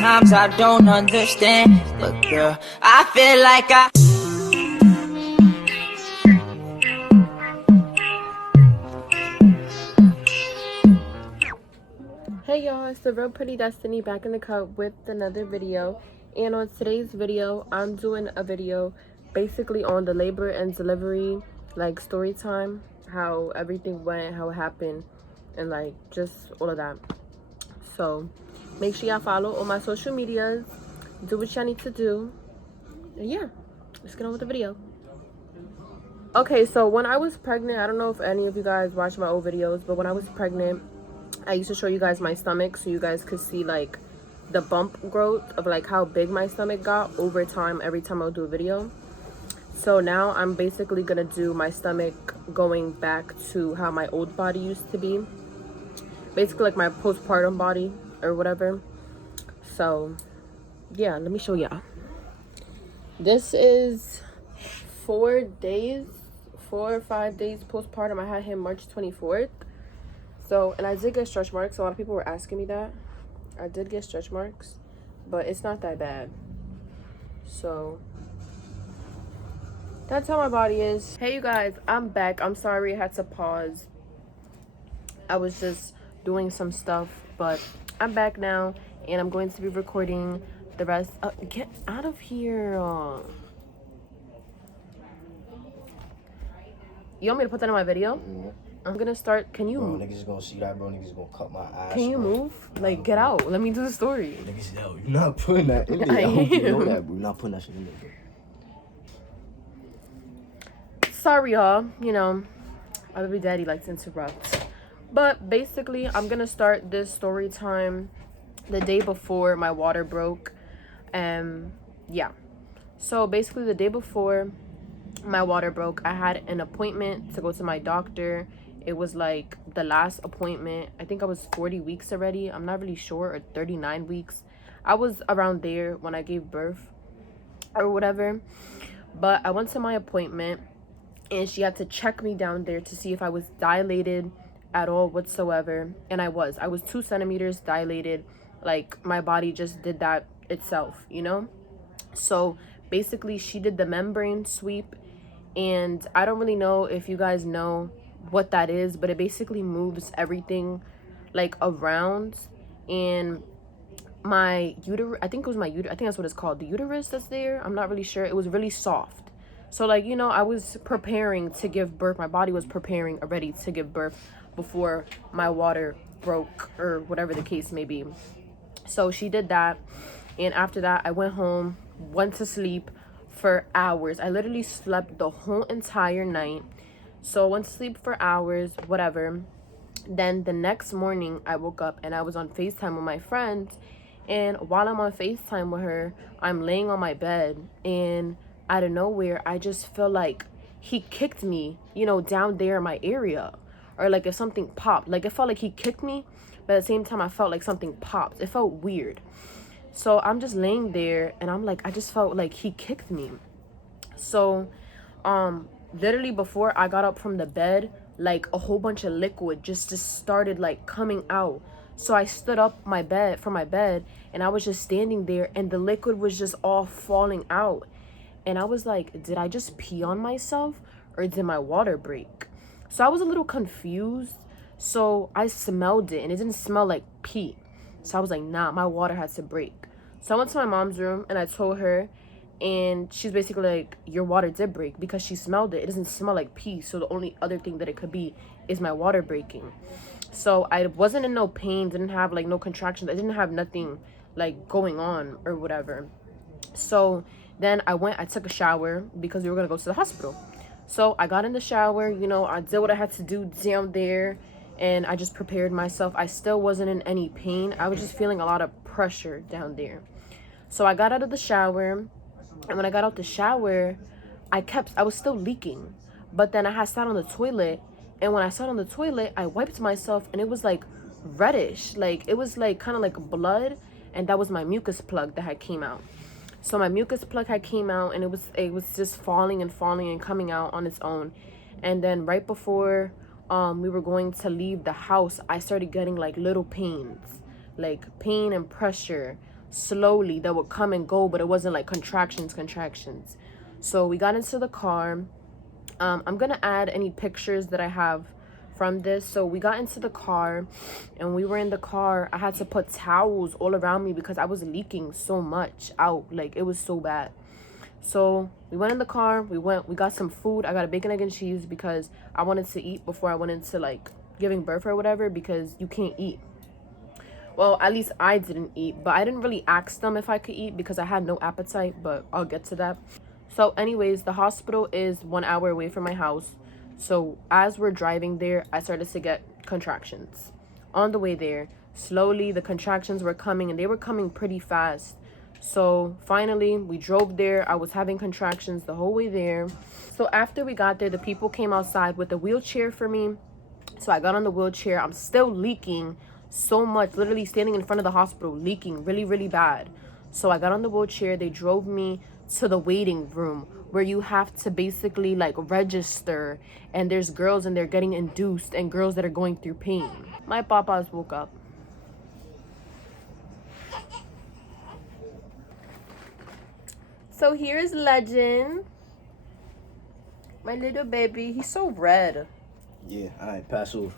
Sometimes I don't understand, but girl, I feel like I. Hey y'all, it's the Real Pretty Destiny back in the cut with another video. And on today's video, I'm doing a video basically on the labor and delivery like story time, how everything went, how it happened, and like just all of that. So make sure y'all follow all my social medias, do what y'all need to do, and yeah, let's get on with the video. Okay, so when I was pregnant, I don't know if any of you guys watch my old videos, but when I was pregnant, I used to show you guys my stomach so you guys could see like the bump growth of like how big my stomach got over time every time I would do a video. So now I'm basically gonna do my stomach going back to how my old body used to be, basically like my postpartum body or whatever. So yeah, let me show y'all. This is 4 or 5 days postpartum. I had him March 24th. So, and I did get stretch marks. A lot of people were asking me that. I did get stretch marks, but it's not that bad. So, that's how my body is. Hey, you guys, I'm back. I'm sorry I had to pause. I was just doing some stuff, but I'm back now, and I'm going to be recording the rest. Get out of here. You want me to put that in my video? Mm-hmm. I'm gonna start. Can you move? Niggas gonna see that, bro. Niggas gonna cut my ass. Can you move? Like, get out. Let me do the story. Niggas, yo, you're not putting that in there. I hope you know that, bro. You're not putting that shit in there, bro. Sorry, y'all. You know, my baby daddy likes to interrupt. But basically, I'm gonna start this story time the day before my water broke. Yeah. So basically, the day before my water broke, I had an appointment to go to my doctor. It was like the last appointment. I think I was 40 weeks already. I'm not really sure, or 39 weeks. I was around there when I gave birth or whatever. But I went to my appointment and she had to check me down there to see if I was dilated at all whatsoever. And I was 2 centimeters dilated. Like, my body just did that itself, you know? So basically she did the membrane sweep, and I don't really know if you guys know what that is, but it basically moves everything like around. And my uterus, I think it was my uterus, I think that's what it's called, the uterus that's there, I'm not really sure, it was really soft. So like, you know, I was preparing to give birth. My body was preparing already to give birth before my water broke or whatever the case may be. So she did that, and after that I went home, went to sleep for hours. I literally slept the whole entire night. So I went to sleep for hours, whatever. Then the next morning I woke up and I was on FaceTime with my friend, and while I'm on FaceTime with her, I'm laying on my bed, and out of nowhere I just feel like he kicked me, you know, down there in my area, or like if something popped. Like, it felt like he kicked me, but at the same time I felt like something popped. It felt weird. So I'm just laying there and I'm like, I just felt like he kicked me. So literally before I got up from the bed, like a whole bunch of liquid just started like coming out. So I stood up from my bed, and I was just standing there, and the liquid was just all falling out. And I was like, did I just pee on myself, or did my water break? So I was a little confused. So I smelled it, and it didn't smell like pee. So I was like, nah, my water had to break. So I went to my mom's room and I told her, and she's basically like, your water did break, because she smelled it. It doesn't smell like pee. So the only other thing that it could be is my water breaking. So I wasn't in no pain, didn't have like no contractions. I didn't have nothing like going on or whatever. So then I took a shower because we were going to go to the hospital. So I got in the shower, you know, I did what I had to do down there, and I just prepared myself. I still wasn't in any pain. I was just feeling a lot of pressure down there. So I got out of the shower, and when I got out the shower, I was still leaking. But then I had sat on the toilet, and when I sat on the toilet, I wiped myself, and it was like reddish. Like, it was like kind of like blood, and that was my mucus plug that had came out. So my mucus plug had came out, and it was just falling and coming out on its own. And then right before we were going to leave the house, I started getting like little pains, like pain and pressure. slowly that would come and go, but it wasn't like contractions. So we got into the car. I'm gonna add any pictures that I have from this. So we got into the car, and we were in the car. I had to put towels all around me because I was leaking so much out. Like, it was so bad. So we went in the car, we got some food. I got a bacon, egg, and cheese because I wanted to eat before I went into like giving birth or whatever, because you can't eat. Well, at least I didn't eat, but I didn't really ask them if I could eat because I had no appetite, but I'll get to that. So anyways, the hospital is 1 hour away from my house. So as we're driving there, I started to get contractions. On the way there, slowly the contractions were coming, and they were coming pretty fast. So finally we drove there. I was having contractions the whole way there. So after we got there, the people came outside with a wheelchair for me. So I got on the wheelchair. I'm still leaking so much, literally standing in front of the hospital, leaking really, really bad. So I got on the wheelchair. They drove me to the waiting room where you have to basically like register, and there's girls in there getting induced and girls that are going through pain. My papas woke up. So here's Legend, my little baby. He's so red. Yeah, alright, pass over.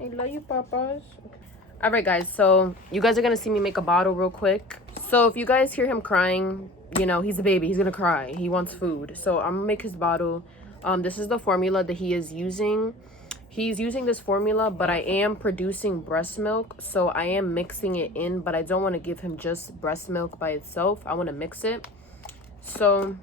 I love you, papas. All right, guys, so you guys are gonna see me make a bottle real quick. So if you guys hear him crying, you know, he's a baby, he's gonna cry, he wants food. So I'm gonna make his bottle. This is the formula that he is using. He's using this formula, but I am producing breast milk, so I am mixing it in, but I don't want to give him just breast milk by itself. I want to mix it. So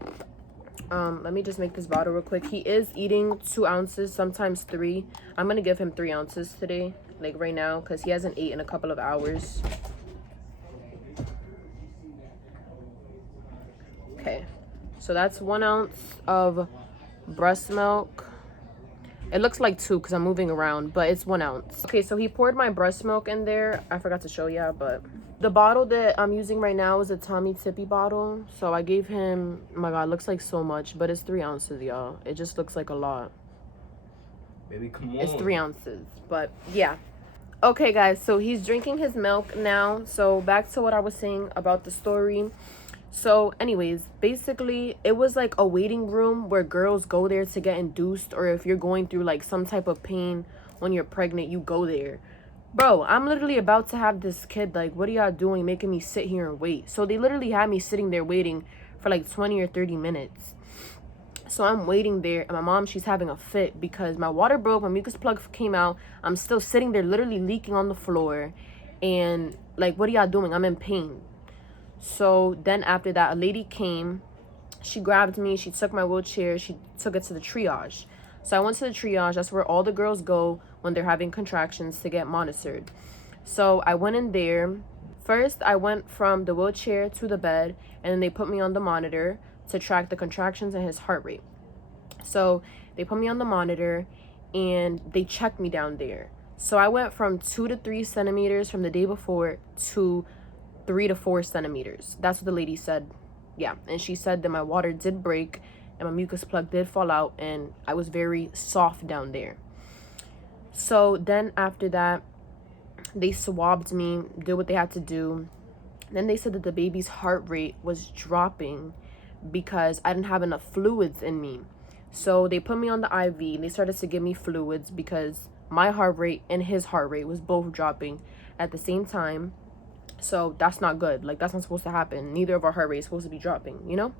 let me just make this bottle real quick. He is eating 2 ounces, sometimes 3. I'm gonna give him 3 ounces today, like right now, because he hasn't eaten in a couple of hours. Okay, so that's 1 ounce of breast milk. It looks like 2 because I'm moving around, but it's 1 ounce. Okay, so he poured my breast milk in there. I forgot to show y'all, but the bottle that I'm using right now is a Tommy Tippy bottle. So I gave him, oh my God, it looks like so much, but it's 3 ounces, y'all. It just looks like a lot. Baby, come on. It's 3 ounces, but yeah. Okay, guys, so he's drinking his milk now. So back to what I was saying about the story. So anyways, basically it was like a waiting room where girls go there to get induced, or if you're going through like some type of pain when you're pregnant, you go there. Bro, I'm literally about to have this kid. Like, what are y'all doing making me sit here and wait? So they literally had me sitting there waiting for like 20 or 30 minutes. So I'm waiting there, and my mom, she's having a fit because my water broke, my mucus plug came out. I'm still sitting there literally leaking on the floor, and like, what are y'all doing? I'm in pain. So then after that, a lady came. She grabbed me, she took my wheelchair, she took it to the triage. So I went to the triage. That's where all the girls go when they're having contractions to get monitored. So I went in there. First, I went from the wheelchair to the bed, and then they put me on the monitor to track the contractions and his heart rate. So they put me on the monitor, and they checked me down there. So I went from 2 to 3 centimeters from the day before to 3 to 4 centimeters. That's what the lady said. Yeah, and she said that my water did break and my mucus plug did fall out, and I was very soft down there. So then after that, they swabbed me, did what they had to do. Then they said that the baby's heart rate was dropping because I didn't have enough fluids in me. So they put me on the IV, and they started to give me fluids because my heart rate and his heart rate was both dropping at the same time. So that's not good. Like, that's not supposed to happen. Neither of our heart rate is supposed to be dropping, you know?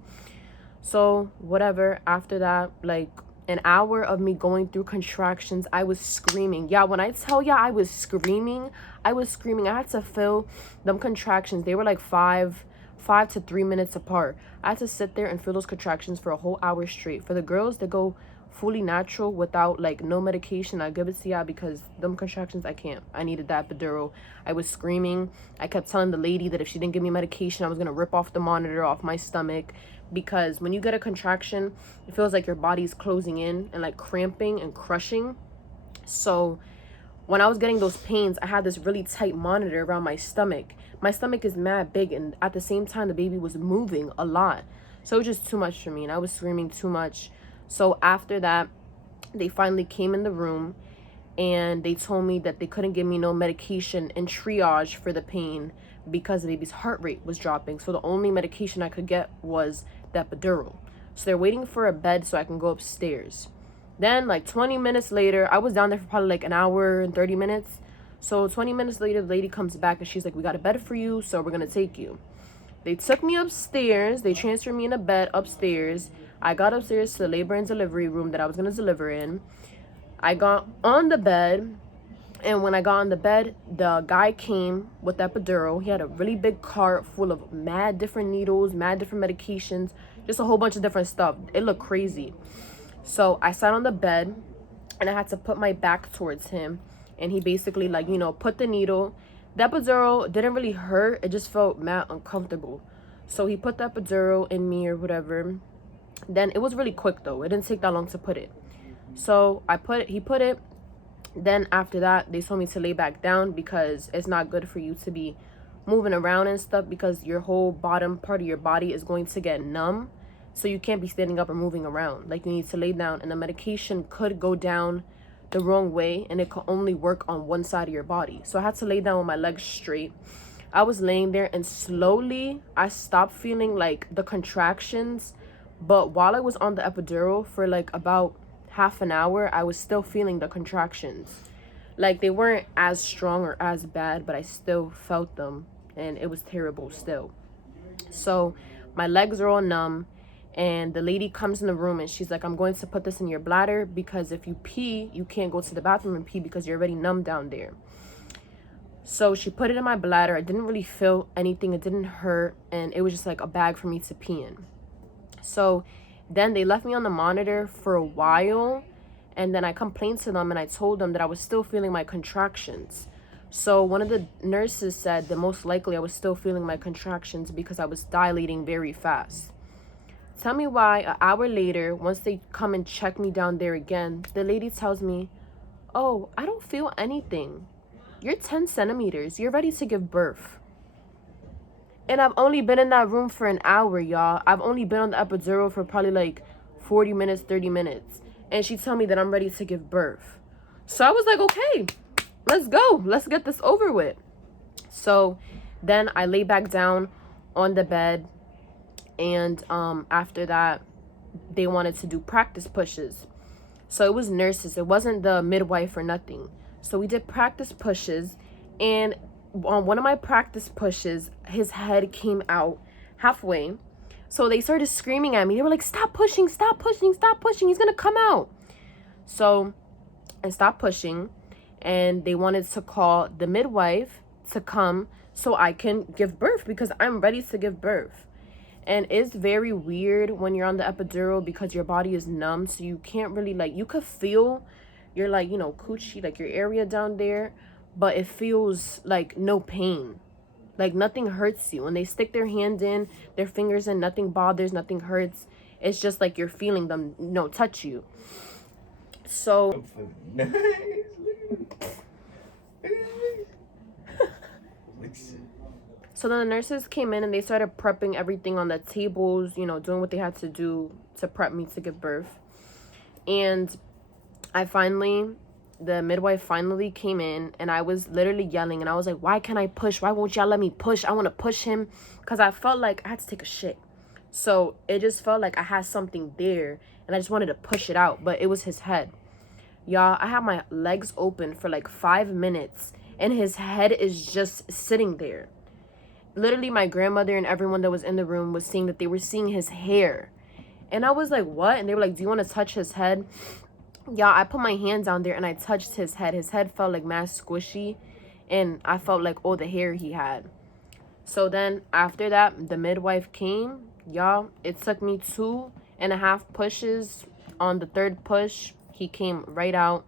So whatever. After that, like an hour of me going through contractions, I was screaming. Yeah, when I tell y'all I was screaming. I had to feel them contractions. They were like 5 to 3 minutes apart. I had to sit there and feel those contractions for a whole hour straight. For the girls that go fully natural without like no medication, I give it to y'all, because them contractions, I can't. I needed that epidural. I was screaming. I kept telling the lady that if she didn't give me medication, I was gonna rip off the monitor off my stomach, because when you get a contraction, it feels like your body's closing in and like cramping and crushing. So when I was getting those pains, I had this really tight monitor around my stomach. My stomach is mad big, and at the same time the baby was moving a lot. So it was just too much for me, and I was screaming too much. So after that, they finally came in the room, and they told me that they couldn't give me no medication in triage for the pain because the baby's heart rate was dropping. So the only medication I could get was the epidural. So they're waiting for a bed so I can go upstairs. Then like 20 minutes later, I was down there for probably like an hour and 30 minutes. So 20 minutes later, the lady comes back and she's like, we got a bed for you, so we're gonna take you. They took me upstairs. They transferred me in a bed upstairs. I got upstairs to the labor and delivery room that I was gonna deliver in. I got on the bed, and when I got on the bed, the guy came with the epidural. He had a really big cart full of mad different needles, mad different medications, just a whole bunch of different stuff. It looked crazy. So I sat on the bed and I had to put my back towards him, and he basically, like, you know, put the needle. The epidural didn't really hurt, it just felt mad uncomfortable. So he put the epidural in me or whatever. Then it was really quick though, it didn't take that long to put it. So he put it. Then after that, they told me to lay back down because it's not good for you to be moving around and stuff, because your whole bottom part of your body is going to get numb. So you can't be standing up or moving around. Like, you need to lay down, and the medication could go down the wrong way and it could only work on one side of your body. So I had to lay down with my legs straight. I was laying there, and slowly I stopped feeling like the contractions. But while I was on the epidural for like about half an hour, I was still feeling the contractions. Like, they weren't as strong or as bad, but I still felt them, and it was terrible still. So my legs are all numb, and the lady comes in the room and she's like, I'm going to put this in your bladder, because if you pee, you can't go to the bathroom and pee because you're already numb down there. So she put it in my bladder. I didn't really feel anything, it didn't hurt, and it was just like a bag for me to pee in. So then they left me on the monitor for a while, and then I complained to them and I told them that I was still feeling my contractions. So one of the nurses said that most likely I was still feeling my contractions because I was dilating very fast. Tell me why an hour later, once they come and check me down there again, the lady tells me, oh, I don't feel anything. You're 10 centimeters. You're ready to give birth. And I've only been in that room for an hour, y'all. I've only been on the epidural for probably like 40 minutes, 30 minutes. And she told me that I'm ready to give birth. So I was like, okay, let's go. Let's get this over with. So then I lay back down on the bed. And after that, they wanted to do practice pushes. So it was nurses. It wasn't the midwife or nothing. So we did practice pushes. And on one of my practice pushes, his head came out halfway. So they started screaming at me. They were like, stop pushing, stop pushing, stop pushing. He's going to come out. So I stopped pushing, and they wanted to call the midwife to come so I can give birth, because I'm ready to give birth. And it's very weird when you're on the epidural because your body is numb. So you can't really, like, you could feel your, like, you know, coochie, like your area down there, but it feels like no pain. Like, nothing hurts you. When they stick their hand in, their fingers in, nothing bothers, nothing hurts. It's just like you're feeling them, you know, touch you. So so then the nurses came in and they started prepping everything on the tables, you know, doing what they had to do to prep me to give birth. And the midwife finally came in, and I was literally yelling, and I was like, why can't I push? Why won't y'all let me push? I want to push him, because I felt like I had to take a shit. So it just felt like I had something there, and I just wanted to push it out, but it was his head. Y'all, I had my legs open for like 5 minutes, and his head is just sitting there. Literally, my grandmother and everyone that was in the room was saying that they were seeing his hair. And I was like, what? And they were like, do you want to touch his head? Y'all, I put my hand down there and I touched his head. His head felt like mass squishy, and I felt like all the hair he had. So then after that, the midwife came. Y'all, it took me 2.5 pushes. On the third push, he came right out.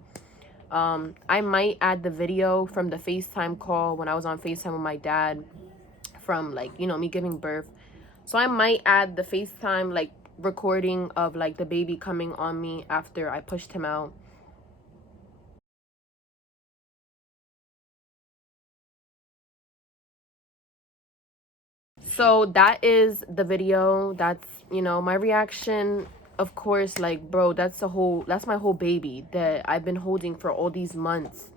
I might add the video from the FaceTime call when I was on FaceTime with my dad from, like, you know, me giving birth. So I might add the FaceTime, like, recording of, like, the baby coming on me after I pushed him out. So that is the video. That's, you know, my reaction. Of course, like, bro, that's my whole baby that I've been holding for all these months,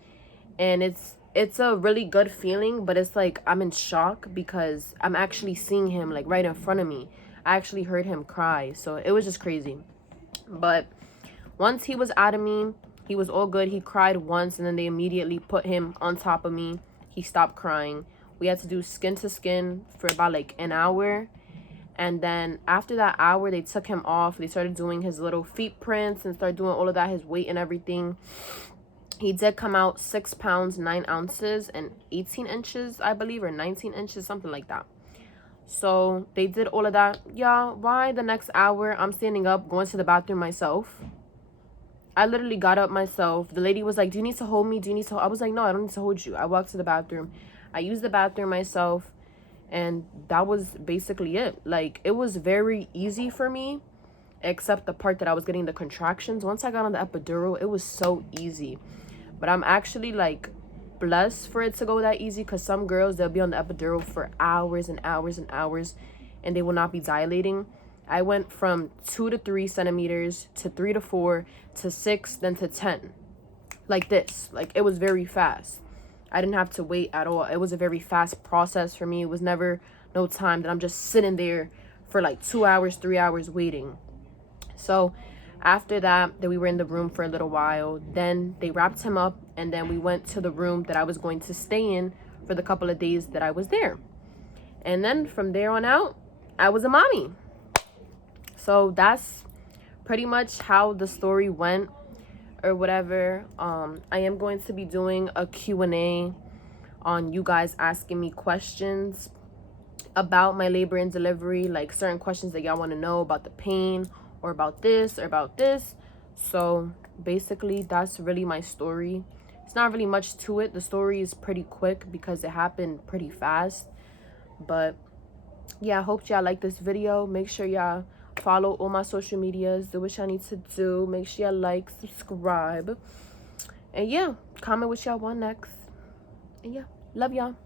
and it's it's a really good feeling, but it's like I'm in shock because I'm actually seeing him like right in front of me. I actually heard him cry, so it was just crazy. But once he was out of me, he was all good. He cried once, and then they immediately put him on top of me. He stopped crying. We had to do skin to skin for about like an hour. And then after that hour, they took him off. They started doing his little feet prints and started doing all of that, his weight and everything. He did come out 6 pounds, 9 ounces, and 18 inches, I believe, or 19 inches, something like that. So they did all of that. Yeah, why the next hour I'm standing up, going to the bathroom myself? I literally got up myself. The lady was like, do you need to hold me? Do you need to hold? I was like, no, I don't need to hold you. I walked to the bathroom. I used the bathroom myself. And that was basically it. Like, it was very easy for me, except the part that I was getting the contractions. Once I got on the epidural, it was so easy. But I'm actually like blessed for it to go that easy, because some girls, they'll be on the epidural for hours and hours and hours and they will not be dilating. I went from 2 to 3 centimeters to 3 to 4 to 6, then to 10, like this. Like, it was very fast. I didn't have to wait at all. It was a very fast process for me. It was never no time that I'm just sitting there for like 2 hours, 3 hours waiting. So after that, we were in the room for a little while. Then they wrapped him up, and then we went to the room that I was going to stay in for the couple of days that I was there. And then from there on out, I was a mommy. So that's pretty much how the story went, or whatever. I am going to be doing a Q&A on you guys asking me questions about my labor and delivery, like certain questions that y'all want to know about the pain, or about this, or about this. So basically, that's really my story. It's not really much to it. The story is pretty quick because it happened pretty fast. But yeah, I hope y'all like this video. Make sure y'all follow all my social medias. Do what y'all need to do. Make sure y'all like, subscribe, and yeah, comment what y'all want next. And yeah, love y'all.